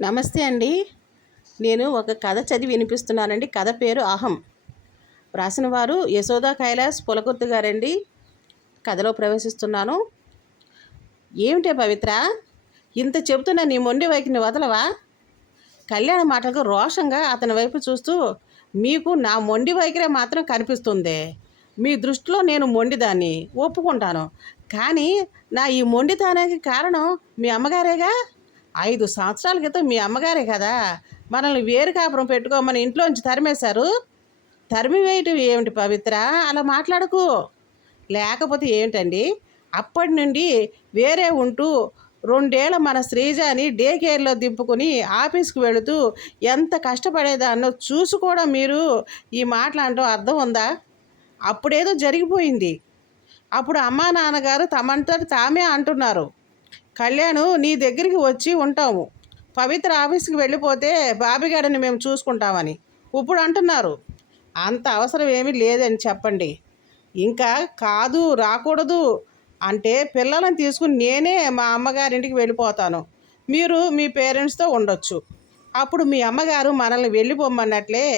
నమస్తే అండి. నేను ఒక కథ చదివి వినిపిస్తున్నానండి. కథ పేరు అహం. రాసిన వారు యశోదా కైలాస్ పులకుర్తి గారండి. కథలో ప్రవేశిస్తున్నాను. ఏమిటే పవిత్ర, ఇంత చెబుతున్నా నీ మొండి వైఖరిని వదలవా? కళ్యాణ మాటలకు రోషంగా అతని వైపు చూస్తూ, మీకు నా మొండి వైఖరే మాత్రం కనిపిస్తుంది. మీ దృష్టిలో నేను మొండిదాన్ని ఒప్పుకుంటాను. కానీ నా ఈ మొండితనానికి కారణం మీ అమ్మగారేగా. 5 సంవత్సరాల క్రితం మీ అమ్మగారే కదా మనల్ని వేరు కాపురం పెట్టుకోమని ఇంట్లోంచి తరిమేశారు. తరిమి వేయటం ఏమిటి పవిత్ర, అలా మాట్లాడకు. లేకపోతే ఏమిటండి, అప్పటి నుండి వేరే ఉంటూ 2 ఏళ్ళ మన శ్రీజాని డే కేర్లో దింపుకుని ఆఫీస్కి వెళుతూ ఎంత కష్టపడేదాన్నో చూసి కూడా మీరు ఈ మాటలు అంటూ అర్థం ఉందా? అప్పుడేదో జరిగిపోయింది. అప్పుడు అమ్మా నాన్నగారు తమంతట తామే అంటున్నారు, కళ్యాణ్ నీ దగ్గరికి వచ్చి ఉంటాము, పవిత్ర ఆఫీస్కి వెళ్ళిపోతే బాబిగాడిని మేము చూసుకుంటామని. ఇప్పుడు అంటున్నారు. అంత అవసరం ఏమీ లేదని చెప్పండి. ఇంకా కాదు రాకూడదు అంటే పిల్లలను తీసుకుని నేనే మా అమ్మగారింటికి వెళ్ళిపోతాను. మీరు మీ పేరెంట్స్తో ఉండొచ్చు. అప్పుడు మీ అమ్మగారు మనల్ని వెళ్ళిపోమన్నట్లే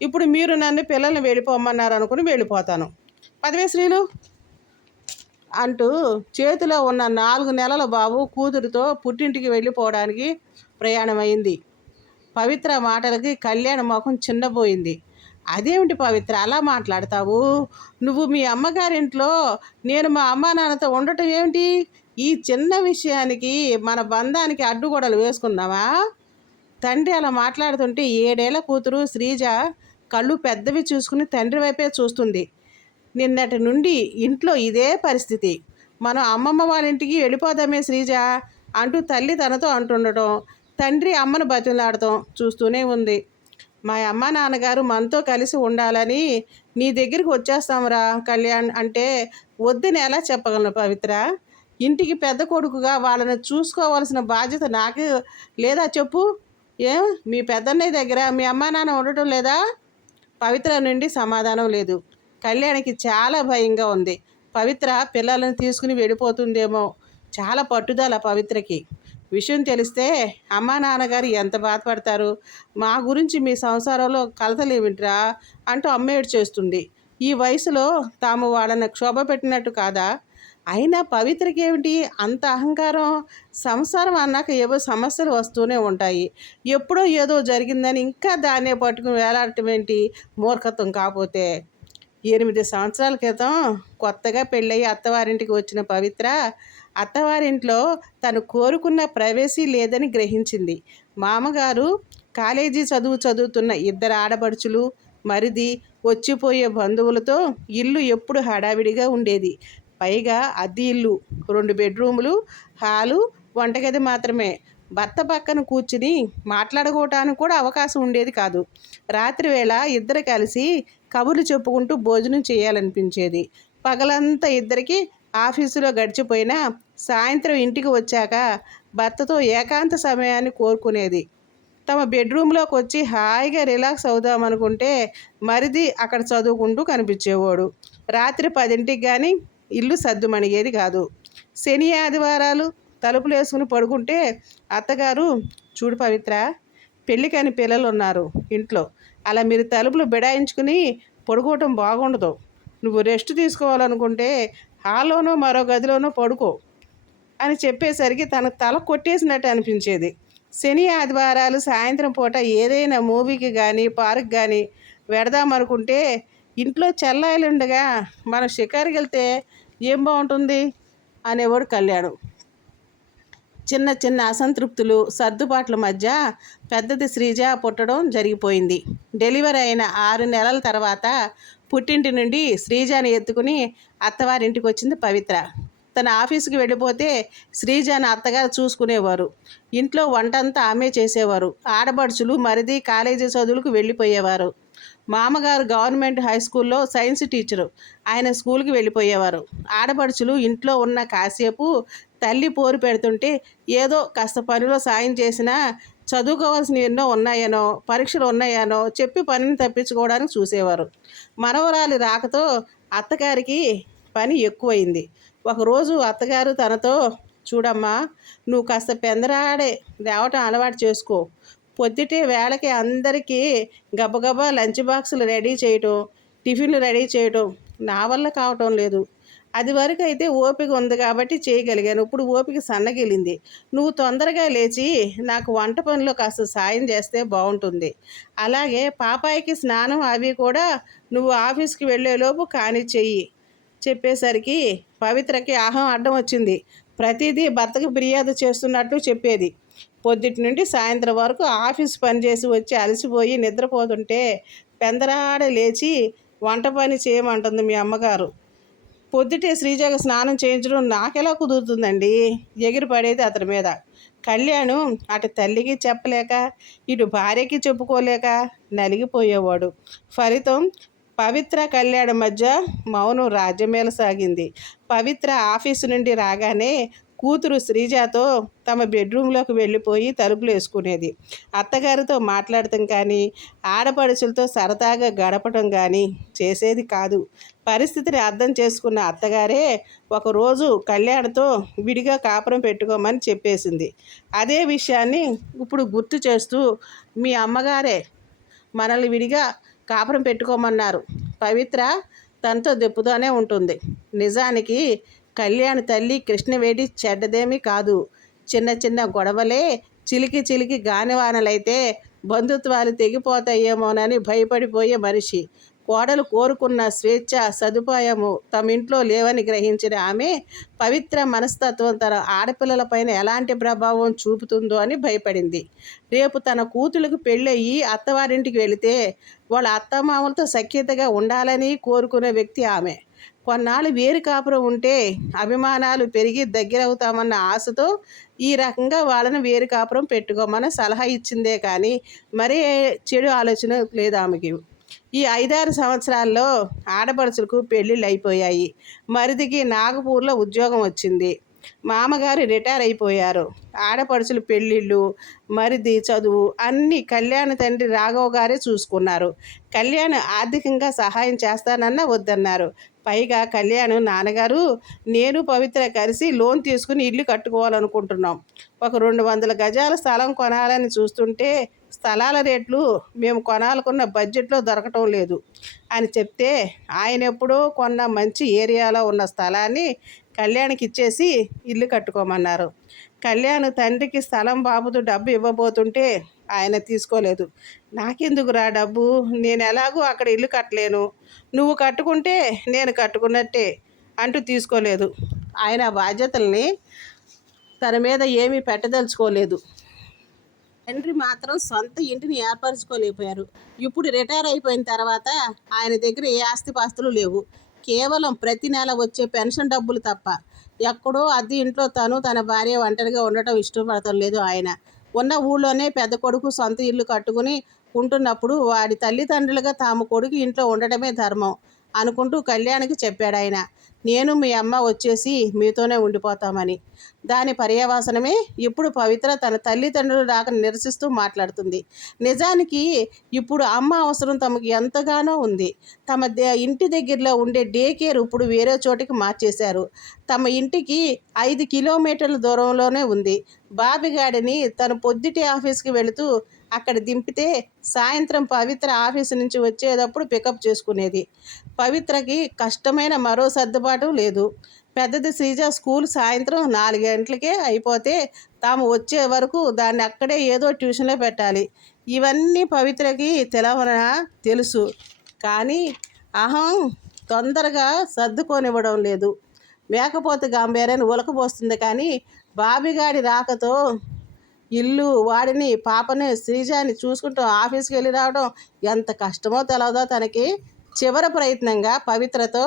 ఇప్పుడు మీరు నన్ను పిల్లల్ని వెళ్ళిపోమన్నారు అనుకుని వెళ్ళిపోతాను. పదవే శ్రీలు అంటూ చేతిలో ఉన్న 4 నెలల బాబు కూతురితో పుట్టింటికి వెళ్ళిపోవడానికి ప్రయాణమైంది. పవిత్ర మాటలకి కళ్యాణ్ ముఖం చిన్నపోయింది. అదేమిటి పవిత్ర అలా మాట్లాడతావు? నువ్వు మీ అమ్మగారింట్లో, నేను మా అమ్మా నాన్నతో ఉండటం ఏమిటి? ఈ చిన్న విషయానికి మన బంధానికి అడ్డుగోడలు వేసుకుందామా? తండ్రి అలా మాట్లాడుతుంటే 7 ఏళ్ల కూతురు శ్రీజ కళ్ళు పెద్దవి చూసుకుని తండ్రి వైపే చూస్తుంది. నిన్నటి నుండి ఇంట్లో ఇదే పరిస్థితి. మనం అమ్మమ్మ వాళ్ళ ఇంటికి వెళ్ళిపోదామే శ్రీజ అంటూ తల్లి తనతో అంటుండటం, తండ్రి అమ్మను బతిలాడటం చూస్తూనే ఉంది. మా అమ్మ నాన్నగారు మనతో కలిసి ఉండాలని నీ దగ్గరికి వచ్చేస్తాంరా కళ్యాణ్ అంటే వద్దని ఎలా చెప్పగలను పవిత్ర? ఇంటికి పెద్ద కొడుకుగా వాళ్ళని చూసుకోవాల్సిన బాధ్యత నాకు లేదా చెప్పు? ఏం మీ పెద్దన్నయ్య దగ్గర మీ అమ్మా నాన్న ఉండటం లేదా? పవిత్ర నుండి సమాధానం లేదు. కళ్యాణ్కి చాలా భయంగా ఉంది. పవిత్ర పిల్లలను తీసుకుని వెళ్ళిపోతుందేమో. చాలా పట్టుదల పవిత్రకి. విషయం తెలిస్తే అమ్మా నాన్నగారు ఎంత బాధపడతారు. మా గురించి మీ సంసారంలో కలతలేమిట్రా అంటూ అమ్మేడు చేస్తుంది. ఈ వయసులో తాము వాళ్ళని క్షోభ పెట్టినట్టు కాదా? అయినా పవిత్రకి ఏమిటి అంత అహంకారం? సంసారం అన్నాక ఏవో సమస్యలు వస్తూనే ఉంటాయి. ఎప్పుడో ఏదో జరిగిందని ఇంకా దాన్నే పట్టుకుని వేలాడటం ఏంటి? మూర్ఖత్వం కాకపోతే. 8 సంవత్సరాల క్రితం కొత్తగా పెళ్ళయి అత్తవారింటికి వచ్చిన పవిత్ర అత్తవారింట్లో తను కోరుకున్న ప్రైవసీ లేదని గ్రహించింది. మామగారు, కాలేజీ చదువుతున్న 2 ఆడపడుచులు, మరిది, వచ్చిపోయే బంధువులతో ఇల్లు ఎప్పుడు హడావిడిగా ఉండేది. పైగా అద్దె ఇల్లు, 2 బెడ్రూములు, హాలు, వంటగది మాత్రమే. భర్త పక్కన కూర్చుని మాట్లాడుకోవటానికి కూడా అవకాశం ఉండేది కాదు. రాత్రి వేళ ఇద్దరు కలిసి కబుర్లు చెప్పుకుంటూ భోజనం చేయాలనిపించేది. పగలంతా ఇద్దరికి ఆఫీసులో గడిచిపోయినా సాయంత్రం ఇంటికి వచ్చాక భర్తతో ఏకాంత సమయాన్ని కోరుకునేది. తమ బెడ్రూమ్లోకి వచ్చి హాయిగా రిలాక్స్ అవుదామనుకుంటే మరిది అక్కడ చదువుకుంటూ కనిపించేవాడు. రాత్రి 10ంటికి కానీ ఇల్లు సద్దుమణిగేది కాదు. శని ఆదివారాలు తలుపులు వేసుకుని పడుకుంటే అత్తగారు, చూడు పవిత్ర, పెళ్ళికని పిల్లలు ఉన్నారు ఇంట్లో, అలా మీరు తలుపులు బిడాయించుకుని పడుకోవటం బాగుండదు. నువ్వు రెస్ట్ తీసుకోవాలనుకుంటే హాల్లోనో మరో గదిలోనో పడుకో అని చెప్పేసరికి తన తల కొట్టేసినట్టు అనిపించేది. శని ఆదివారాలు సాయంత్రం పూట ఏదైనా మూవీకి కానీ పార్క్ కానీ వెడదామనుకుంటే ఇంట్లో చెల్లాయిలుండగా మనం షికారుకి వెళ్తే ఏం బాగుంటుంది అనేవాడు కళ్యాణ్. చిన్న చిన్న అసంతృప్తులు, సర్దుబాట్ల మధ్య పెద్దది శ్రీజ పుట్టడం జరిగిపోయింది. డెలివరీ అయిన 6 నెలల తర్వాత పుట్టింటి నుండి శ్రీజాని ఎత్తుకుని అత్తవారింటికి వచ్చింది పవిత్ర. తన ఆఫీసుకి వెళ్ళిపోతే శ్రీజాని అత్తగారు చూసుకునేవారు. ఇంట్లో వంటంతా ఆమె చేసేవారు. ఆడబడుచులు, మరిది కాలేజీ చదువులకు వెళ్ళిపోయేవారు. మామగారు గవర్నమెంట్ హై స్కూల్లో సైన్స్ టీచరు, ఆయన స్కూల్కి వెళ్ళిపోయేవారు. ఆడపడుచులు ఇంట్లో ఉన్న కాసేపు తల్లి పోరు పెడుతుంటే ఏదో కాస్త పనిలో సాయం చేసినా చదువుకోవాల్సినవి ఎన్నో ఉన్నాయనో, పరీక్షలు ఉన్నాయనో చెప్పి పనిని తప్పించుకోవడానికి చూసేవారు. మనవరాలి రాకతో అత్తగారికి పని ఎక్కువైంది. ఒకరోజు అత్తగారు తనతో, చూడమ్మా, నువ్వు కాస్త పెందరాడే లేవటం అలవాటు చేసుకో. పొద్దుటే వేళకి అందరికీ గబగబా లంచ్ బాక్సులు రెడీ చేయటం, టిఫిన్లు రెడీ చేయటం నా వల్ల కావటం లేదు. అది వరకు అయితే ఓపిక ఉంది కాబట్టి చేయగలిగాను. ఇప్పుడు ఓపిక సన్నగిలింది. నువ్వు తొందరగా లేచి నాకు వంట పనిలో కాస్త సాయం చేస్తే బాగుంటుంది. అలాగే పాపాయికి స్నానం అవి కూడా నువ్వు ఆఫీస్కి వెళ్ళేలోపు కానిచ్చెయ్యి. చెప్పేసరికి పవిత్రకి అహం అడ్డం వచ్చింది. ప్రతిదీ భర్తకి ఫిర్యాదు చేస్తున్నట్టు చెప్పేది. పొద్దుటి నుండి సాయంత్రం వరకు ఆఫీస్ పని చేసి వచ్చి అలసిపోయి నిద్రపోతుంటే పెందరాడ లేచి వంట పని చేయమంటుంది మీ అమ్మగారు. పొద్దుటే శ్రీజకు స్నానం చేయించడం నాకెలా కుదురుతుందండి? ఎగిరి పడేది అతని మీద. కళ్యాణ్ అటు తల్లికి చెప్పలేక ఇటు భార్యకి చెప్పుకోలేక నలిగిపోయేవాడు. ఫలితం పవిత్ర కళ్యాణ్ మధ్య మౌనం రాజ్యమేలసాగింది. పవిత్ర ఆఫీసు నుండి రాగానే కూతురు శ్రీజతో తమ బెడ్రూమ్లోకి వెళ్ళిపోయి తలుపులు వేసుకునేది. అత్తగారితో మాట్లాడటం కానీ ఆడపడుచులతో సరదాగా గడపటం కానీ చేసేది కాదు. పరిస్థితిని అర్థం చేసుకున్న అత్తగారే ఒకరోజు కళ్యాణ్తో విడిగా కాపురం పెట్టుకోమని చెప్పేసింది. అదే విషయాన్ని ఇప్పుడు గుర్తు చేస్తూ మీ అమ్మగారే మనల్ని విడిగా కాపురం పెట్టుకోమన్నారు. పవిత్ర తనతో దెప్పుతూనే ఉంటుంది. నిజానికి కళ్యాణ్ తల్లి కృష్ణవేడి చెడ్డదేమీ కాదు. చిన్న చిన్న గొడవలే చిలికి చిలికి గానివానలైతే బంధుత్వాలు తెగిపోతాయేమోనని భయపడిపోయే మనిషి. కోడలు కోరుకున్న స్వేచ్ఛ సదుపాయము తమ ఇంట్లో లేవని గ్రహించిన ఆమె పవిత్ర మనస్తత్వం తన ఆడపిల్లలపైన ఎలాంటి ప్రభావం చూపుతుందో అని భయపడింది. రేపు తన కూతురికి పెళ్ళయి అత్తవారింటికి వెళితే వాళ్ళ అత్తమామలతో సఖ్యతగా ఉండాలని కోరుకునే వ్యక్తి ఆమె. కొన్నాళ్ళు వేరు కాపురం ఉంటే అభిమానాలు పెరిగి దగ్గరవుతామన్న ఆశతో ఈ రకంగా వాళ్ళని వేరు కాపురం పెట్టుకోమని సలహా ఇచ్చిందే కానీ మరే చెడు ఆలోచన లేదు ఆమెకి. ఈ 5-6 సంవత్సరాల్లో ఆడపడుచులకు పెళ్ళిళ్ళు అయిపోయాయి. మరిదికి నాగపూర్లో ఉద్యోగం వచ్చింది. మామగారు రిటైర్ అయిపోయారు. ఆడపడుచులు పెళ్ళిళ్ళు, మరిది చదువు అన్నీ కళ్యాణ్ తండ్రి రాఘవ్ గారే చూసుకున్నారు. కళ్యాణ్ ఆర్థికంగా సహాయం చేస్తానన్నా వద్దన్నారు. పైగా కళ్యాణ్ నాన్నగారు నేను పవిత్ర కలిసి లోన్ తీసుకుని ఇల్లు కట్టుకోవాలనుకుంటున్నాం. ఒక 200 గజాల స్థలం కొనాలని చూస్తుంటే స్థలాల రేట్లు మేము కొనాలనుకున్న బడ్జెట్లో దొరకటం లేదు అని చెప్తే ఆయన ఎప్పుడో కొన్న మంచి ఏరియాలో ఉన్న స్థలాన్ని కళ్యాణ్కి ఇచ్చేసి ఇల్లు కట్టుకోమన్నారు. కళ్యాణ్ తండ్రికి స్థలం బాబుతో డబ్బు ఇవ్వబోతుంటే ఆయన తీసుకోలేదు. నాకెందుకురా డబ్బు, నేను ఎలాగూ అక్కడ ఇల్లు కట్టలేను, నువ్వు కట్టుకుంటే నేను కట్టుకున్నట్టే అంటూ తీసుకోలేదు. ఆయన బాధ్యతల్ని తన మీద ఏమీ పెట్టదలుచుకోలేదు. తండ్రి మాత్రం సొంత ఇంటిని ఏర్పరచుకోలేకపోయారు. ఇప్పుడు రిటైర్ అయిపోయిన తర్వాత ఆయన దగ్గర ఏ ఆస్తిపాస్తులు లేవు. కేవలం ప్రతి నెల వచ్చే పెన్షన్ డబ్బులు తప్ప. ఎక్కడో అద్దె ఇంట్లో తన భార్య ఒంటరిగా ఉండటం ఇష్టపడటం లేదు ఆయన. ఉన్న ఊళ్ళోనే పెద్ద కొడుకు సొంత ఇల్లు కట్టుకుని ఉంటున్నప్పుడు వాడి తల్లిదండ్రులుగా తాము కొడుకు ఇంట్లో ఉండటమే ధర్మం అనుకుంటూ కళ్యాణ్కి చెప్పాడు ఆయన. నేను మీ అమ్మ వచ్చేసి మీతోనే ఉండిపోతామని. దాని పర్యవసానమే ఇప్పుడు పవిత్ర తన తల్లిదండ్రులు రాకని నిరసిస్తూ మాట్లాడుతుంది. నిజానికి ఇప్పుడు అమ్మ అవసరం తమకు ఎంతగానో ఉంది. తమ ఇంటి దగ్గరలో ఉండే డే కేర్ ఇప్పుడు వేరే చోటికి మార్చేశారు. తమ ఇంటికి 5 కిలోమీటర్ల దూరంలోనే ఉంది. బాబిగాడిని తను పొద్దుటి ఆఫీస్కి వెళుతూ అక్కడ దింపితే సాయంత్రం పవిత్ర ఆఫీసు నుంచి వచ్చేటప్పుడు పికప్ చేసుకునేది. పవిత్రకి కష్టమైన మరో సర్దుబాటు లేదు. పెద్దది శ్రీజ స్కూల్ సాయంత్రం 4 గంటలకే అయిపోతే తాము వచ్చే వరకు దాన్ని అక్కడే ఏదో ట్యూషన్లో పెట్టాలి. ఇవన్నీ పవిత్రకి తెలుసు, కానీ అహం తొందరగా సర్దుకొనివ్వడం లేదు. మేకపోతే గాంభీర్యాన్ని ఉలకబోస్తుంది. కానీ బాబిగాడి రాకతో ఇల్లు వాడిని పాపని శ్రీజాని చూసుకుంటూ ఆఫీస్కి వెళ్ళి రావడం ఎంత కష్టమో తెలవదో తనకి. చివరి ప్రయత్నంగా పవిత్రతో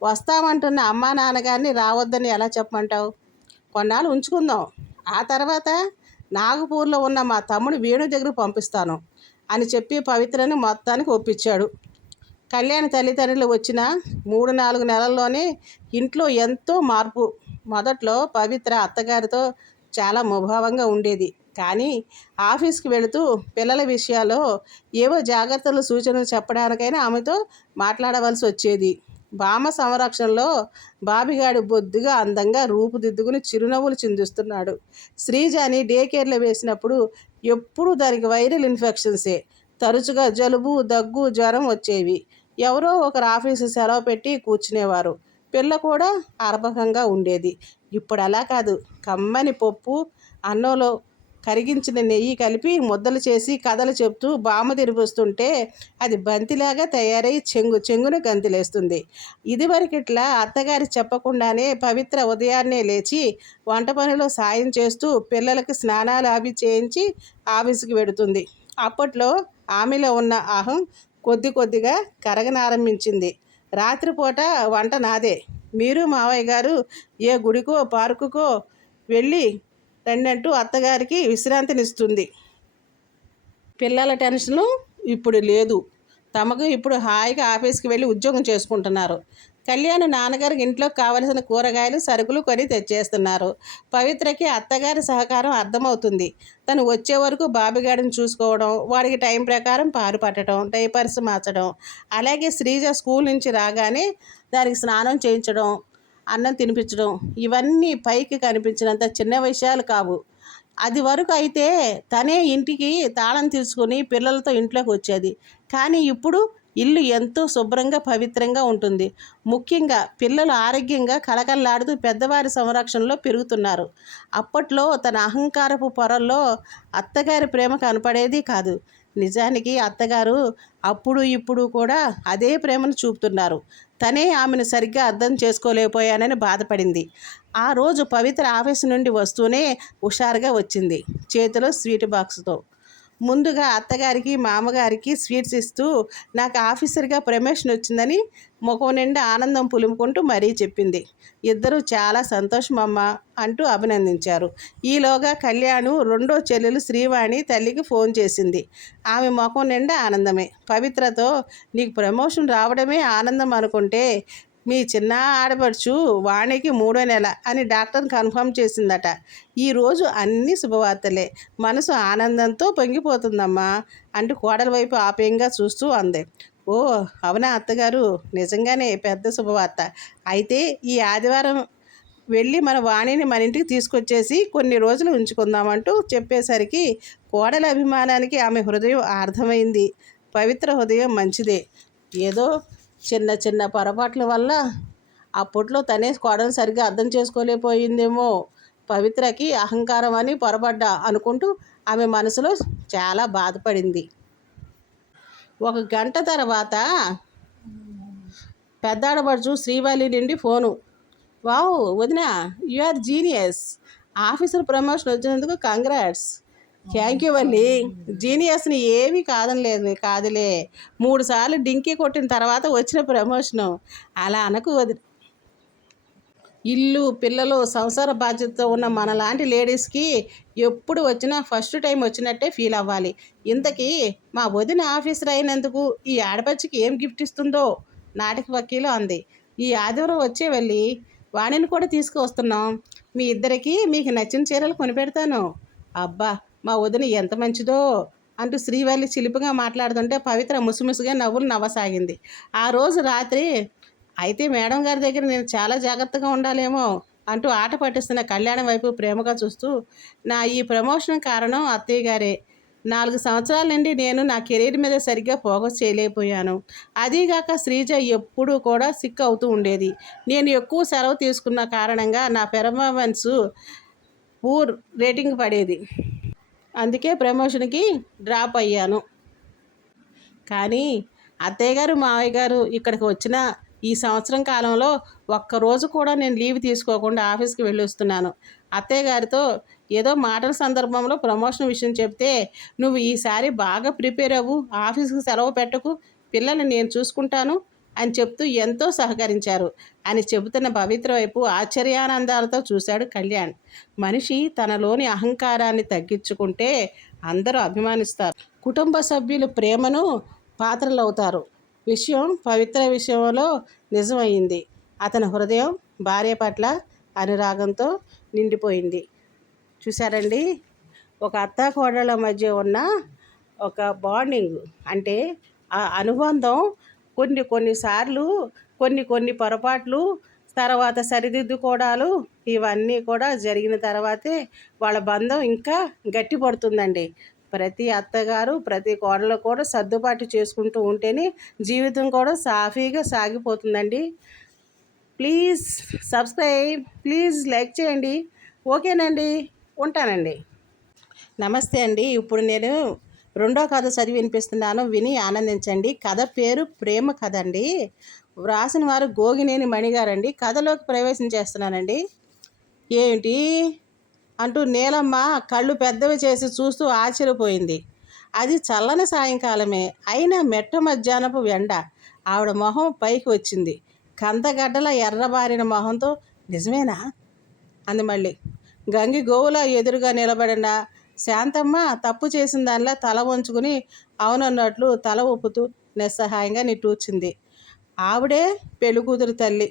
వస్తామంటున్న అమ్మా నాన్నగారిని రావద్దని ఎలా చెప్పమంటావు? కొన్నాళ్ళు ఉంచుకుందాం, ఆ తర్వాత నాగపూర్లో ఉన్న మా తమ్ముడు వేణు దగ్గర పంపిస్తాను అని చెప్పి పవిత్రని మొత్తానికి ఒప్పించాడు. కళ్యాణ్ తల్లిదండ్రులు వచ్చిన 3-4 నెలల్లోనే ఇంట్లో ఎంతో మార్పు. మొదట్లో పవిత్ర అత్తగారితో చాలా ముభావంగా ఉండేది. కానీ ఆఫీస్కి వెళుతూ పిల్లల విషయాల్లో ఏవో జాగ్రత్తలు సూచనలు చెప్పడానికైనా ఆమెతో మాట్లాడవలసి వచ్చేది. బామ్మ సంరక్షణలో బాబిగాడు బొద్దుగా అందంగా రూపుదిద్దుకుని చిరునవ్వులు చిందిస్తున్నాడు. శ్రీజాని డే కేర్లో వేసినప్పుడు ఎప్పుడూ దానికి వైరల్ ఇన్ఫెక్షన్సే. తరచుగా జలుబు, దగ్గు, జ్వరం వచ్చేవి. ఎవరో ఒకరు ఆఫీసు సెలవు పెట్టి కూర్చునేవారు. పిల్ల కూడా అర్భకంగా ఉండేది. ఇప్పుడు అలా కాదు. కమ్మని పప్పు అన్నంలో కరిగించిన నెయ్యి కలిపి ముద్దలు చేసి కథలు చెప్తూ బామ్మ తినిపిస్తుంటే అది బంతిలాగా తయారై చెంగున గంతులేస్తుంది. ఇదివరకిట్లా అత్తగారి చెప్పకుండానే పవిత్ర ఉదయాన్నే లేచి వంట పనిలో సాయం చేస్తూ పిల్లలకి స్నానాలు అవి చేయించి ఆఫీసుకి వెడుతుంది. అప్పట్లో ఆమెలో ఉన్న అహం కొద్ది కొద్దిగా కరగనారంభించింది. రాత్రిపూట వంట నాదే. మీరు మావయ్య గారు ఏ గుడికో పార్కుకో వెళ్ళి రెండంటూ అత్తగారికి విశ్రాంతినిస్తుంది. పిల్లల టెన్షను ఇప్పుడు లేదు. తమకు ఇప్పుడు హాయిగా ఆఫీస్కి వెళ్ళి ఉద్యోగం చేసుకుంటున్నారు. కళ్యాణ్ నాన్నగారికి ఇంట్లో కావలసిన కూరగాయలు సరుకులు కొని తెచ్చేస్తున్నారు. పవిత్రకి అత్తగారి సహకారం అర్థమవుతుంది. తను వచ్చే వరకు బాబిగాడిని చూసుకోవడం, వాడికి టైం ప్రకారం పాలు పట్టడం, డైపర్స్ మార్చడం, అలాగే శ్రీజ స్కూల్ నుంచి రాగానే దానికి స్నానం చేయించడం, అన్నం తినిపించడం, ఇవన్నీ పైకి కనిపించినంత చిన్న విషయాలు కావు. అది వరకు అయితే తనే ఇంటికి తాళం తీసుకుని పిల్లలతో ఇంట్లోకి వచ్చేది. కానీ ఇప్పుడు ఇల్లు ఎంతో శుభ్రంగా పవిత్రంగా ఉంటుంది. ముఖ్యంగా పిల్లలు ఆరోగ్యంగా కలకల్లాడుతూ పెద్దవారి సంరక్షణలో పెరుగుతున్నారు. అప్పట్లో తన అహంకారపు పొరల్లో అత్తగారి ప్రేమ కనపడేది కాదు. నిజానికి అత్తగారు అప్పుడు ఇప్పుడు కూడా అదే ప్రేమను చూపుతున్నారు. తనే ఆమెను సరిగ్గా అర్థం చేసుకోలేకపోయానని బాధపడింది. ఆ రోజు పవిత్ర ఆఫీసు నుండి వస్తూనే హుషారుగా వచ్చింది, చేతిలో స్వీట్ బాక్స్తో. ముందుగా అత్తగారికి మామగారికి స్వీట్స్ ఇస్తూ నాకు ఆఫీసర్గా ప్రమోషన్ వచ్చిందని ముఖం నిండా ఆనందం పులుముకుంటూ మరీ చెప్పింది. ఇద్దరూ చాలా సంతోషం అమ్మా అంటూ అభినందించారు. ఈలోగా కళ్యాణు రెండో చెల్లెలు శ్రీవాణి తల్లికి ఫోన్ చేసింది. ఆమె ముఖం నిండా ఆనందమే. పవిత్రతో నీకు ప్రమోషన్ రావడమే ఆనందం అనుకుంటే మీ చిన్న ఆడపడుచు వాణికి 3వ నెల అని డాక్టర్ కన్ఫర్మ్ చేసిందట. ఈరోజు అన్ని శుభవార్తలే. మనసు ఆనందంతో పొంగిపోతుందమ్మా అంటూ కోడల వైపు ఆప్యాయంగా చూస్తూ అంది. ఓ అవునా అత్తగారు, నిజంగానే పెద్ద శుభవార్త. అయితే ఈ ఆదివారం వెళ్ళి మన వాణిని మన ఇంటికి తీసుకొచ్చేసి కొన్ని రోజులు ఉంచుకుందామంటూ చెప్పేసరికి కోడల అభిమానానికి ఆమె హృదయం అర్థమైంది. పవిత్ర హృదయం మంచిదే. ఏదో చిన్న చిన్న పొరపాట్ల వల్ల అప్పట్లో తనే కోడలు సరిగ్గా అర్థం చేసుకోలేకపోయిందేమో. పవిత్రకి అహంకారం అని పొరపడ్డా అనుకుంటూ ఆమె మనసులో చాలా బాధపడింది. 1 గంట తర్వాత పెద్దాడబడుచు శ్రీవల్లి నుండి ఫోను. వావ్ వదినా, you are genius. Officer promotion వచ్చినందుకు కంగ్రాట్స్. Thank you Valli. జీనియస్ని ఏమీ కాదులే. 3 సార్లు డింకీ కొట్టిన తర్వాత వచ్చిన ప్రమోషను. అలా అనకు వదిన. ఇల్లు పిల్లలు సంసార బాధ్యతతో ఉన్న మనలాంటి లేడీస్కి ఎప్పుడు వచ్చినా ఫస్ట్ టైం వచ్చినట్టే ఫీల్ అవ్వాలి. ఇంతకీ మా వదిన ఆఫీసర్ అయినందుకు ఈ ఆడపచ్చికి ఏం గిఫ్ట్ ఇస్తుందో నాటికి వకీలు అంది. ఈ ఆదివారం వచ్చే వెళ్ళి వాణిని కూడా తీసుకువస్తున్నాం. మీ ఇద్దరికి మీకు నచ్చిన చీరలు కొనిపెడతాను. అబ్బా మా వదిన ఎంత మంచిదో అంటూ శ్రీవల్లి చిలిపిగా మాట్లాడుతుంటే పవిత్ర ముసుముసుగా నవ్వులు నవ్వసాగింది. ఆ రోజు రాత్రి అయితే మేడం గారి దగ్గర నేను చాలా జాగ్రత్తగా ఉండాలేమో అంటూ ఆట పట్టిస్తున్న కళ్యాణం వైపు ప్రేమగా చూస్తూ, నా ఈ ప్రమోషన్ కారణం అత్తయ్య గారే. 4 సంవత్సరాల నుండి నేను నా కెరీర్ మీద సరిగ్గా ఫోకస్ చేయలేకపోయాను. అదీగాక శ్రీజ ఎప్పుడూ కూడా సిక్ అవుతూ ఉండేది. నేను ఎక్కువ సెలవు తీసుకున్న కారణంగా నా పెర్ఫార్మెన్స్ పూర్ రేటింగ్ పడేది. అందుకే ప్రమోషన్కి డ్రాప్ అయ్యాను. కానీ అత్తయ్య గారు మావయ్య గారు ఇక్కడికి వచ్చిన ఈ సంవత్సరం కాలంలో ఒక్కరోజు కూడా నేను లీవ్ తీసుకోకుండా ఆఫీస్కి వెళ్ళి వస్తున్నాను. అత్తయ్య గారితో ఏదో మాటల సందర్భంలో ప్రమోషన్ విషయం చెప్తే నువ్వు ఈసారి బాగా ప్రిపేర్ అవ్వు, ఆఫీస్కి సెలవు పెట్టకు, పిల్లల్ని నేను చూసుకుంటాను అని చెప్తూ ఎంతో సహకరించారు అని చెబుతున్న పవిత్ర వైపు ఆశ్చర్యానందాలతో చూశాడు కళ్యాణ్. మనిషి తనలోని అహంకారాన్ని తగ్గించుకుంటే అందరూ అభిమానిస్తారు. కుటుంబ సభ్యులు ప్రేమను పాత్రలవుతారు. పవిత్ర విషయంలో నిజమైంది. అతని హృదయం భార్య పట్ల అనురాగంతో నిండిపోయింది. చూశారండి, ఒక అత్తాకోడళ్ళ మధ్య ఉన్న ఒక బాండింగ్, అంటే ఆ అనుబంధం కొన్నిసార్లు కొన్ని పొరపాట్లు తర్వాత సరిదిద్దుకోవడాలు ఇవన్నీ కూడా జరిగిన తర్వాతే వాళ్ళ బంధం ఇంకా గట్టిపడుతుందండి. ప్రతి అత్తగారు ప్రతి కోడలు కూడా సర్దుబాటు చేసుకుంటూ ఉంటేనే జీవితం కూడా సాఫీగా సాగిపోతుందండి. ప్లీజ్ సబ్స్క్రైబ్, ప్లీజ్ లైక్ చేయండి. ఓకేనండి, ఉంటానండి. నమస్తే అండి. ఇప్పుడు నేను రెండో కథ చదివి వినిపిస్తున్నాను, విని ఆనందించండి. కథ పేరు ప్రేమ కథ అండి. వ్రాసిన వారు గోగినేని మణిగారండి. కథలోకి ప్రవేశం చేస్తున్నానండి. ఏమిటి అంటూ నీలమ్మ కళ్ళు పెద్దవి చేసి చూస్తూ ఆశ్చర్యపోయింది. అది చల్లని సాయంకాలమే, అయినా మెట్ట మధ్యాహ్నపు ఎండ. ఆవిడ మొహం పైకి వచ్చింది. కందగడ్డల ఎర్రబారిన మొహంతో. నిజమేనా అంది మళ్ళీ. గంగి గోవుల ఎదురుగా నిలబడిన శాంతమ్మ తప్పు చేసిన దానిలా తల వంచుకుని అవునన్నట్లు తల ఊపుతూ నిస్సహాయంగా నిట్టూర్చింది. ఆవిడే పెళ్ళికూతురు తల్లి.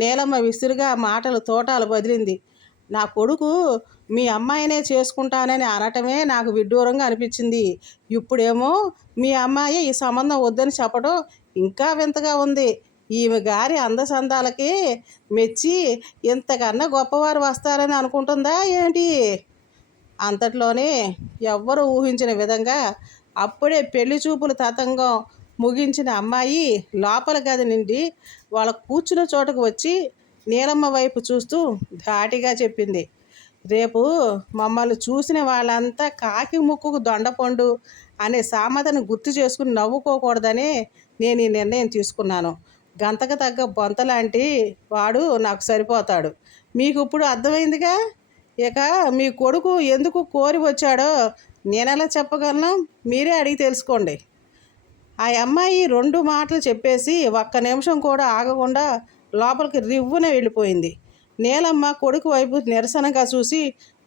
నీలమ్మ విసురుగా మాటలు తోటాలు బదిలింది. నా కొడుకు మీ అమ్మాయినే చేసుకుంటానని అనటమే నాకు విడ్డూరంగా అనిపించింది. ఇప్పుడేమో మీ అమ్మాయి ఈ సంబంధం వద్దని చెప్పడం ఇంకా వింతగా ఉంది. ఈమె గారి అందచందాలకి మెచ్చి ఇంతకన్నా గొప్పవారు వస్తారని అనుకుంటుందా ఏంటి? అంతట్లోనే ఎవ్వరూ ఊహించిన విధంగా అప్పుడే పెళ్లి చూపులు తతంగం ముగించిన అమ్మాయి లోపల గది నుండి వాళ్ళ కూర్చున్న చోటకు వచ్చి నీలమ్మ వైపు చూస్తూ ధాటిగా చెప్పింది. రేపు మమ్మల్ని చూసిన వాళ్ళంతా కాకి ముక్కుకు దొండపండు అనే సామెతను గుర్తు చేసుకుని నవ్వుకోకూడదనే నేను ఈ నిర్ణయం తీసుకున్నాను. గంతకు తగ్గ బొంతలాంటి వాడు నాకు సరిపోతాడు. మీకు ఇప్పుడు అర్థమైందిగా. ఇక మీ కొడుకు ఎందుకు కోరి వచ్చాడో నేనెలా చెప్పగలను? మీరే అడిగి తెలుసుకోండి. ఆ అమ్మాయి 2 మాటలు చెప్పేసి ఒక్క నిమిషం కూడా ఆగకుండా లోపలికి రివ్వున వెళ్ళిపోయింది. నీలమ్మ కొడుకు వైపు నిరసనగా చూసి,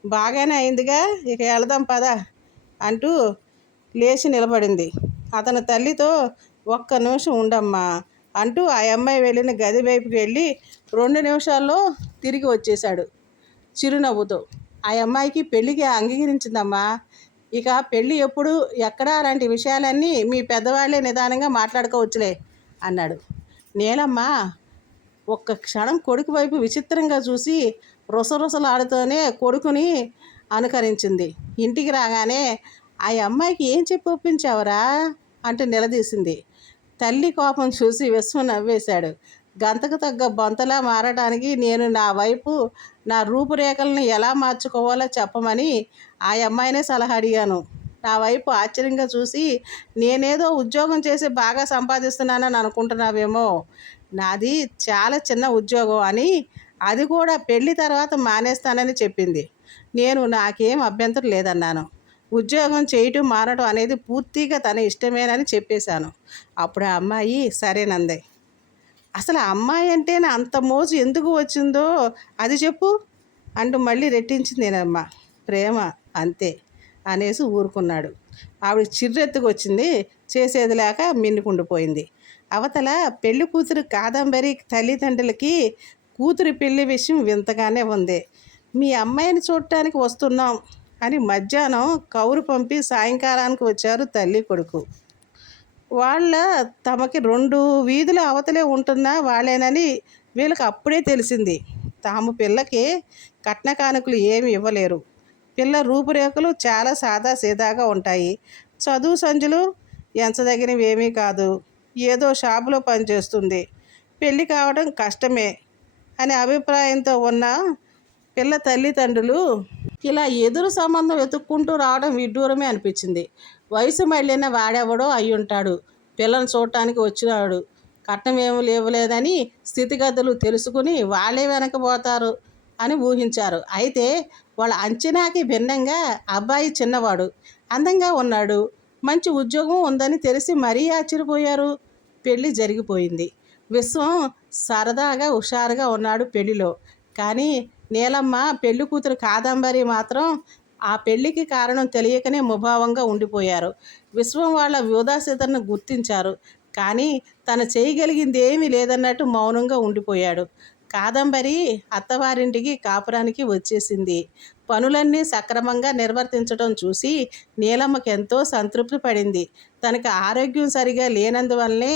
బాగానే అయిందిగా, ఇక వెళదాం పదా అంటూ లేచి నిలబడింది. అతని తల్లితో, ఒక్క నిమిషం ఉండమ్మా అంటూ ఆ అమ్మాయి వెళ్ళిన గది వైపుకి వెళ్ళి 2 నిమిషాల్లో తిరిగి వచ్చేశాడు చిరునవ్వుతో. ఆ అమ్మాయికి పెళ్ళికి అంగీకరించిందమ్మా. ఇక పెళ్ళి ఎప్పుడు, ఎక్కడ అలాంటి విషయాలన్నీ మీ పెద్దవాళ్ళే నిదానంగా మాట్లాడుకోవచ్చులే అన్నాడు. నీలమ్మ ఒక్క క్షణం కొడుకు వైపు విచిత్రంగా చూసి రుసరుసలాడుతూనే కొడుకుని అనుకరించింది. ఇంటికి రాగానే ఆ అమ్మాయికి ఏం చెప్పి ఒప్పించావరా అంటూ నిలదీసింది. తల్లి కోపం చూసి విశ్వం నవ్వేశాడు. గంతకు తగ్గ బొంతలా మారడానికి నేను నా రూపురేఖలను ఎలా మార్చుకోవాలో చెప్పమని ఆ అమ్మాయినే సలహా అడిగాను. నా వైపు ఆశ్చర్యంగా చూసి, నేనేదో ఉద్యోగం చేసి బాగా సంపాదిస్తున్నానని అనుకుంటున్నావేమో. నాది చాలా చిన్న ఉద్యోగం అని, అది కూడా పెళ్ళి తర్వాత మానేస్తానని చెప్పింది. నాకేం అభ్యంతరం లేదన్నాను. ఉద్యోగం చేయటం మానటం అనేది పూర్తిగా తన ఇష్టమేనని చెప్పేశాను. అప్పుడు ఆ అమ్మాయి సరేనంది. అసలు ఆ అమ్మాయి అంటే అంత మోజు ఎందుకు వచ్చిందో అది చెప్పు అంటూ మళ్ళీ రెట్టించింది నేనమ్మ. ప్రేమ అంతే అనేసి ఊరుకున్నాడు. ఆవిడ చిర్రెత్తుకు వచ్చింది. చేసేది లేక మిన్నుకుండిపోయింది. అవతల పెళ్లి కూతురు కాదంబరి తల్లిదండ్రులకి కూతురి పెళ్లి విషయం వింతగానే ఉంది. మీ అమ్మాయిని చూడటానికి వస్తున్నాం అని మధ్యాహ్నం కౌరు పంపి సాయంకాలానికి వచ్చారు తల్లి కొడుకు. తమకి 2 వీధుల అవతలే ఉంటున్న వాళ్ళేనని వీళ్ళకి అప్పుడే తెలిసింది. తాము పిల్లకి కట్న కానుకలు ఏమి ఇవ్వలేరు. పిల్ల రూపురేఖలు చాలా సాదా సీదాగా ఉంటాయి. చదువు సంచులు ఎంచదగినవి ఏమీ కాదు. ఏదో షాపులో పనిచేస్తుంది. పెళ్ళి కావడం కష్టమే అనే అభిప్రాయంతో ఉన్న పిల్ల తల్లిదండ్రులు ఇలా ఎదురు సంబంధం వెతుక్కుంటూ రావడం విడ్డూరమే అనిపించింది. వయసు మళ్ళిన వాడెవడో అయ్యుంటాడు. పిల్లను చూడటానికి వచ్చినాడు. కట్నం ఏమి లేవలేదని స్థితిగతులు తెలుసుకుని వాళ్ళే వెనకపోతారు అని ఊహించారు. అయితే వాళ్ళ అంచనాకి భిన్నంగా అబ్బాయి చిన్నవాడు, అందంగా ఉన్నాడు, మంచి ఉద్యోగం ఉందని తెలిసి మరీ ఆశ్చర్యపోయారు. పెళ్ళి జరిగిపోయింది. విశ్వం సరదాగా హుషారుగా ఉన్నాడు పెళ్లిలో. కానీ నీలమ్మ పెళ్లి కూతురు కాదంబరి మాత్రం ఆ పెళ్లికి కారణం తెలియకనే ముభావంగా ఉండిపోయారు. విశ్వం వాళ్ళ ఉదాసీనతను గుర్తించారు. కానీ తను చేయగలిగింది ఏమీ లేదన్నట్టు మౌనంగా ఉండిపోయాడు. కాదంబరి అత్తవారింటికి కాపురానికి వచ్చేసింది. పనులన్నీ సక్రమంగా నిర్వర్తించడం చూసి నీలమ్మకి ఎంతో సంతృప్తి పడింది. తనకి ఆరోగ్యం సరిగా లేనందువల్లనే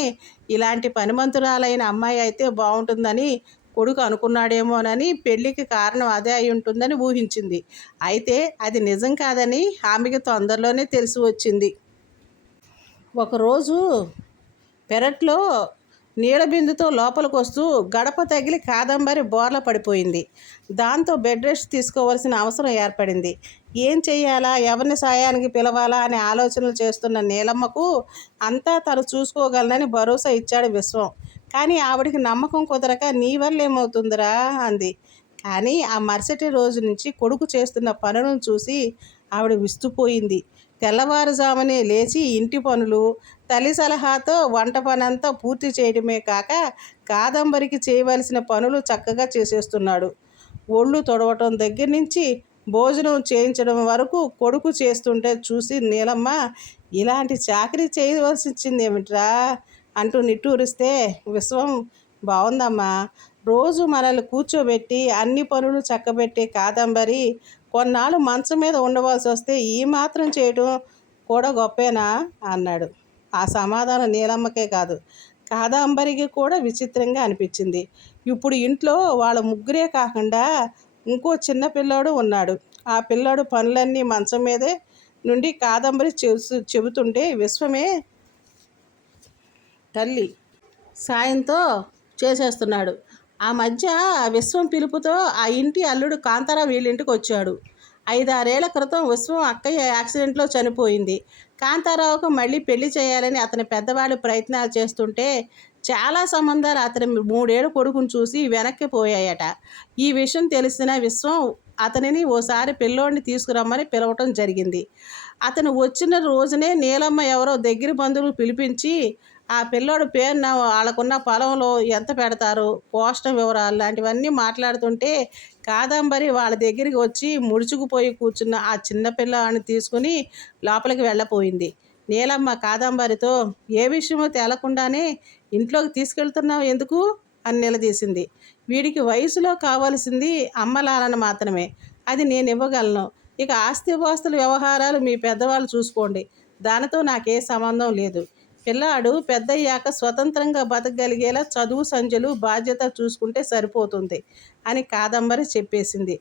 ఇలాంటి పనిమంతురాలైన అమ్మాయి అయితే బాగుంటుందని కొడుకు అనుకున్నాడేమోనని, పెళ్ళికి కారణం అదే అయి ఉంటుందని ఊహించింది. అయితే అది నిజం కాదని ఆమెకి తొందరలోనే తెలిసి వచ్చింది. ఒకరోజు పెరట్లో నీడ బిందుతో లోపలికి వస్తూ గడప తగిలి కాదంబరి బోర్ల పడిపోయింది. దాంతో బెడ్ రెస్ట్ తీసుకోవాల్సిన అవసరం ఏర్పడింది. ఏం చెయ్యాలా, ఎవరిని సాయానికి పిలవాలా అనే ఆలోచనలు చేస్తున్న నీలమ్మకు అంతా తను చూసుకోగలనని భరోసా ఇచ్చాడు విశ్వం. కానీ ఆవిడికి నమ్మకం కుదరక నీ వల్ల ఏమవుతుందిరా అంది. కానీ ఆ మరుసటి రోజు నుంచి కొడుకు చేస్తున్న పనులను చూసి ఆవిడ విస్తుపోయింది. తెల్లవారుజామునే లేచి ఇంటి పనులు, తల్లి సలహాతో వంట పనంతా పూర్తి చేయడమే కాక కాదంబరికి చేయవలసిన పనులు చక్కగా చేసేస్తున్నాడు. ఒళ్ళు తొడవటం దగ్గర నుంచి భోజనం చేయించడం వరకు కొడుకు చేస్తుంటే చూసి నీలమ్మ ఇలాంటి చాకరీ చేయవలసి వచ్చింది ఏమిట్రా అంటూ నిట్టూరిస్తే, విశ్వం బాగుందమ్మా, రోజు మనల్ని కూర్చోబెట్టి అన్ని పనులు చక్కబెట్టే కాదంబరి కొన్నాళ్ళు మంచం మీద ఉండవలసి వస్తే ఈ మాత్రం చేయడం కూడా గొప్పేనా అన్నాడు. ఆ సమాధానం నీలమ్మకే కాదు, కాదంబరికి కూడా విచిత్రంగా అనిపించింది. ఇప్పుడు ఇంట్లో వాళ్ళ ముగ్గురే కాకుండా ఇంకో చిన్న పిల్లాడు ఉన్నాడు. ఆ పిల్లాడు పనులన్నీ మంచం మీదే నుండి కాదంబరి చెబుతుంటే విశ్వమే తల్లి సాయంతో చేసేస్తున్నాడు. ఆ మధ్య విశ్వం పిలుపుతో ఆ ఇంటి అల్లుడు కాంతారావు వీళ్ళింటికి వచ్చాడు. 5-6 ఏళ్ల క్రితం విశ్వం అక్కయ్య యాక్సిడెంట్లో చనిపోయింది. కాంతారావుకు మళ్ళీ పెళ్లి చేయాలని అతని పెద్దవాళ్ళు ప్రయత్నాలు చేస్తుంటే చాలా సంబంధాలు అతని 3 ఏళ్ల కొడుకును చూసి వెనక్కి పోయాయట. ఈ విషయం తెలిసిన విశ్వం అతనిని ఓసారి పిల్లోడిని తీసుకురమ్మని పిలవటం జరిగింది. అతను వచ్చిన రోజునే నీలమ్మ ఎవరో దగ్గర బంధువులు పిలిపించి ఆ పిల్లోడు పేరున వాళ్ళకున్న పొలంలో ఎంత పెడతారు, పోషణ వివరాలు లాంటివన్నీ మాట్లాడుతుంటే కాదంబరి వాళ్ళ దగ్గరికి వచ్చి ముడుచుకుపోయి కూర్చున్న ఆ చిన్న పిల్లాడిని తీసుకుని లోపలికి వెళ్ళపోయింది. నీలమ్మ కాదంబరితో ఏ విషయమో తేలకుండానే ఇంట్లోకి తీసుకెళ్తున్నావు ఎందుకు అని నిలదీసింది. వీడికి వయసులో కావాల్సింది అమ్మలాలన మాత్రమే, అది నేను ఇవ్వగలను. ఇక ఆస్తిపాస్తుల వ్యవహారాలు మీ పెద్దవాళ్ళు చూసుకోండి, దానితో నాకే సంబంధం లేదు. పిల్లాడు పెద్దయ్యాక స్వతంత్రంగా బతకగలిగేలా చదువు సంధ్యలు బాధ్యత చూసుకుంటే సరిపోతుంది అని కాదంబరి చెప్పేసింది.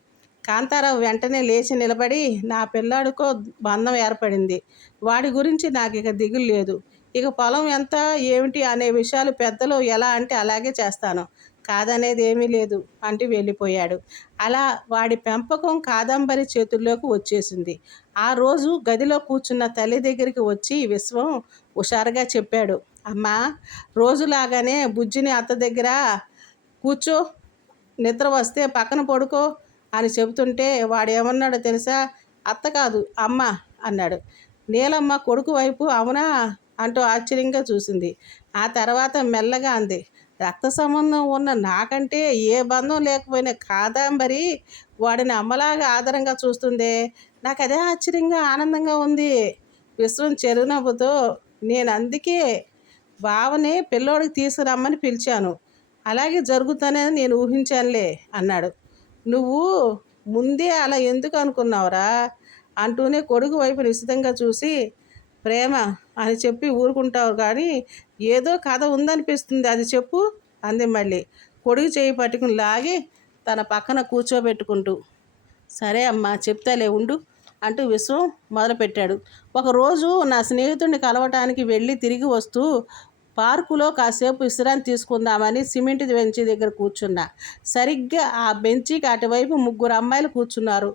కాంతారావు వెంటనే లేచి నిలబడి, నా పిల్లాడికో బంధం ఏర్పడింది, వాడి గురించి నాకు ఇక దిగులు లేదు. ఇక పొలం ఎంత ఏమిటి అనే విషయాలు పెద్దలు ఎలా అంటే అలాగే చేస్తాను, కాదనేది ఏమీ లేదు అంటూ వెళ్ళిపోయాడు. అలా వాడి పెంపకం కాదంబరి చేతుల్లోకి వచ్చేసింది. ఆ రోజు గదిలో కూర్చున్న తల్లి దగ్గరికి వచ్చి విశ్వం హుషారుగా చెప్పాడు, అమ్మా, రోజులాగానే బుజ్జిని అత్త దగ్గర కూర్చో, నిద్ర వస్తే పక్కన పడుకో అని చెబుతుంటే వాడు ఏమన్నాడో తెలుసా, అత్త కాదు అమ్మ అన్నాడు. నీలమ్మ కొడుకు వైపు అవునా అంటూ ఆశ్చర్యంగా చూసింది. ఆ తర్వాత మెల్లగా అంది, రక్త సంబంధం ఉన్న నాకంటే ఏ బంధం లేకపోయినా కాదంబరి వాడిని అమ్మలాగా ఆదరంగా చూస్తుందే, నాకు అదే ఆశ్చర్యంగా ఆనందంగా ఉంది. విశ్వం చిరునవ్వుతో, నేను అందుకే బావనే పిల్లోడికి తీసుకురమ్మని పిలిచాను, అలాగే జరుగుతానని నేను ఊహించానులే అన్నాడు. నువ్వు ముందే అలా ఎందుకు అనుకున్నావురా అంటూనే కొడుకు వైపు నిశ్చితంగా చూసి, ప్రేమ అని చెప్పి ఊరుకుంటావు కానీ ఏదో కథ ఉందనిపిస్తుంది, అది చెప్పు అంది మళ్ళీ కొడుకు చేయి పట్టుకుని లాగి తన పక్కన కూర్చోబెట్టుకుంటూ. సరే అమ్మా చెప్తాలే ఉండు అంటూ విశ్వం మొదలుపెట్టాడు. ఒకరోజు నా స్నేహితుడిని కలవటానికి వెళ్ళి తిరిగి వస్తూ పార్కులో కాసేపు విశ్రాంతి తీసుకుందామని సిమెంట్ బెంచి దగ్గర కూర్చున్నా. సరిగ్గా ఆ బెంచికి అటువైపు 3 అమ్మాయిలు కూర్చున్నారు.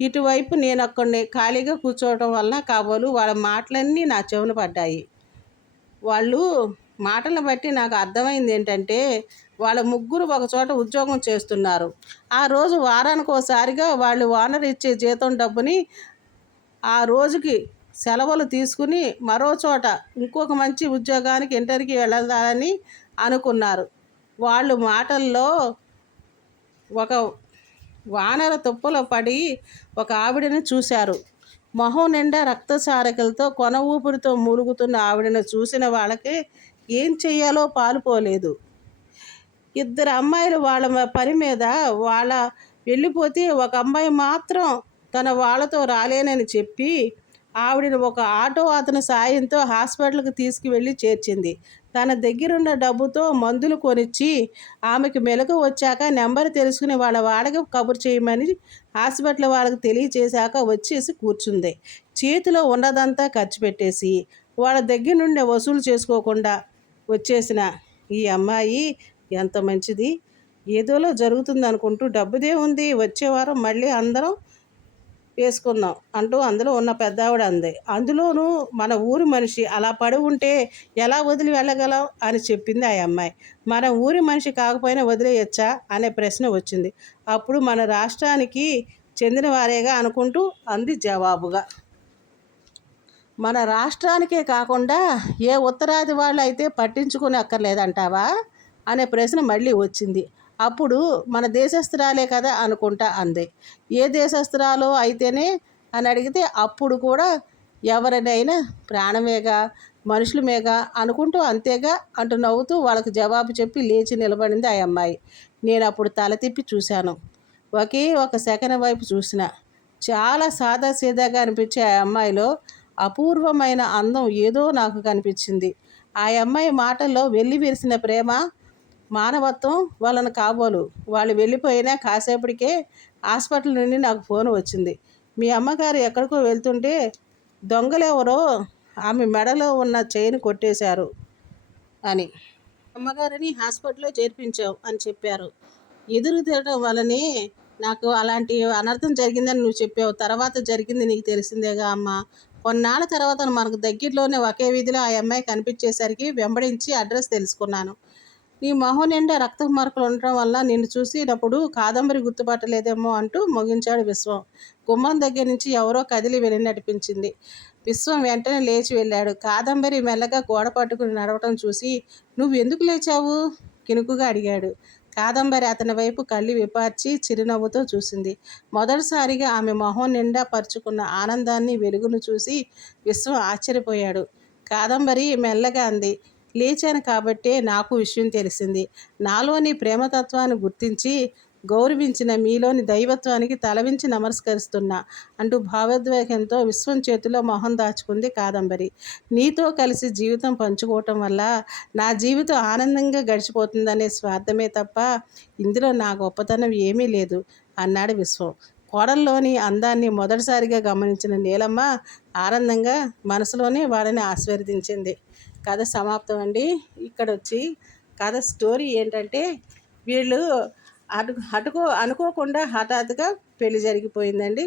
ఇటువైపు నేను ఒక్కడిని ఖాళీగా కూర్చోవటం వలన కాబోలు వాళ్ళ మాటలన్నీ నా చెవున పడ్డాయి. వాళ్ళు మాటలను బట్టి నాకు అర్థమైంది ఏంటంటే, వాళ్ళ ముగ్గురు ఒకచోట ఉద్యోగం చేస్తున్నారు. ఆ రోజు వారానికి ఒకసారిగా వాళ్ళు ఓనర్ ఇచ్చే జీతం డబ్బుని ఆ రోజుకి సెలవులు తీసుకుని మరో చోట ఇంకొక మంచి ఉద్యోగానికి ఇంటర్వ్యూకి వెళ్ళాలని అనుకున్నారు. వాళ్ళు మాటల్లో ఒక వానర తుప్పలో పడి ఒక ఆవిడని చూశారు. మొహం నిండా రక్తచారకులతో కొన ఊపిరితో మూలుగుతున్న ఆవిడను చూసిన వాళ్ళకి ఏం చెయ్యాలో పాలుపోలేదు. 2 అమ్మాయిలు వాళ్ళ పని మీద వాళ్ళ వెళ్ళిపోతే ఒక అమ్మాయి మాత్రం తన వాళ్ళతో రాలేనని చెప్పి ఆవిడని ఒక ఆటో అతని సాయంతో హాస్పిటల్కి తీసుకువెళ్ళి చేర్చింది. తన దగ్గరున్న డబ్బుతో మందులు కొనిచ్చి ఆమెకు మెలకు వచ్చాక నెంబర్ తెలుసుకుని వాళ్ళ వాడకి కబురు చేయమని హాస్పిటల్ వాళ్ళకి తెలియచేశాక వచ్చేసి కూర్చుంది. చేతిలో ఉన్నదంతా ఖర్చు పెట్టేసి వాళ్ళ దగ్గర నుండి వసూలు చేసుకోకుండా వచ్చేసిన ఈ అమ్మాయి ఎంత మంచిది, ఏదోలో జరుగుతుంది అనుకుంటూ డబ్బుదే ఉంది, వచ్చే వారం మళ్ళీ అందరం వేసుకుందాం అంటూ అందులో ఉన్న పెద్దావిడ అంది. అందులోనూ మన ఊరి మనిషి అలా పడి ఉంటే ఎలా వదిలి వెళ్ళగలం అని చెప్పింది ఆ అమ్మాయి. మన ఊరి మనిషి కాకపోయినా వదిలేయచ్చా అనే ప్రశ్న వచ్చింది. అప్పుడు మన రాష్ట్రానికి చెందిన వారేగా అనుకుంటూ అంది జవాబుగా. మన రాష్ట్రానికే కాకుండా ఏ ఉత్తరాది వాళ్ళు అయితే పట్టించుకుని అక్కర్లేదంటావా అనే ప్రశ్న మళ్ళీ వచ్చింది. అప్పుడు మన దేశస్తురాలే కదా అనుకుంటా అంది. ఏ దేశస్తురాలో అయితేనే అని అడిగితే అప్పుడు కూడా ఎవరినైనా ప్రాణమేగా, మనుషులమేగా అనుకుంటూ అంతేగా అంటూ నవ్వుతూ వాళ్ళకి జవాబు చెప్పి లేచి నిలబడింది ఆ అమ్మాయి. నేను అప్పుడు తల తిప్పి చూశాను. ఒకే ఒక సెకన్ వైపు చూసిన. చాలా సాదాసీదాగా అనిపించే ఆ అమ్మాయిలో అపూర్వమైన అందం ఏదో నాకు కనిపించింది. ఆ అమ్మాయి మాటల్లో వెళ్ళి విరిసిన ప్రేమ, మానవత్వం వాళ్ళని కాబోలు. వాళ్ళు వెళ్ళిపోయినా కాసేపటికే హాస్పిటల్ నుండి నాకు ఫోన్ వచ్చింది. మీ అమ్మగారు ఎక్కడికో వెళ్తుంటే దొంగలెవరో ఆమె మెడలో ఉన్న చైన్ కొట్టేశారు అని, అమ్మగారిని హాస్పిటల్లో చేర్పించావు అని చెప్పారు. ఎదురు తిరగడం వల్లనే నాకు అలాంటి అనర్థం జరిగిందని నువ్వు చెప్పావు. తర్వాత జరిగింది నీకు తెలిసిందేగా అమ్మ. కొన్నాళ్ళ తర్వాత మనకు దగ్గరలోనే ఒకే వీధిలో ఆ అమ్మాయి కనిపించేసరికి వెంబడించి అడ్రస్ తెలుసుకున్నాను. నీ మొహం నిండా రక్త మార్కులు ఉండటం వల్ల నిన్ను చూసినప్పుడు కాదంబరి గుర్తుపట్టలేదేమో అంటూ ముగించాడు విశ్వం. గుమ్మం దగ్గర నుంచి ఎవరో కదిలి వెళ్ళిననిపించింది. విశ్వం వెంటనే లేచి వెళ్ళాడు. కాదంబరి మెల్లగా గోడ పట్టుకుని నడవటం చూసి నువ్వు ఎందుకు లేచావు కినుకుగా అడిగాడు. కాదంబరి అతని వైపు కళ్ళు విపార్చి చిరునవ్వుతో చూసింది. మొదటిసారిగా ఆమె మొహం నిండా పరుచుకున్న ఆనందాన్ని, వెలుగును చూసి విశ్వం ఆశ్చర్యపోయాడు. కాదంబరి మెల్లగా అంది, లేచాను కాబట్టే నాకు విషయం తెలిసింది. నాలోని ప్రేమతత్వాన్ని గుర్తించి గౌరవించిన మీలోని దైవత్వానికి తలవించి నమస్కరిస్తున్నా అంటూ భావోద్వేగంతో విశ్వం చేతిలో మొహం దాచుకుంది కాదంబరి. నీతో కలిసి జీవితం పంచుకోవటం వల్ల నా జీవితం ఆనందంగా గడిచిపోతుందనే స్వార్థమే తప్ప ఇందులో నా గొప్పతనం ఏమీ లేదు అన్నాడు విశ్వం. కోడల్లోని అందాన్ని మొదటిసారిగా గమనించిన నీలమ్మ ఆనందంగా మనసులోనే వాడిని ఆశీర్వదించింది. కథ సమాప్తం అండి. ఇక్కడ వచ్చి కథ స్టోరీ ఏంటంటే వీళ్ళు అనుకోకుండా హఠాత్తుగా పెళ్లి జరిగిపోయిందండి.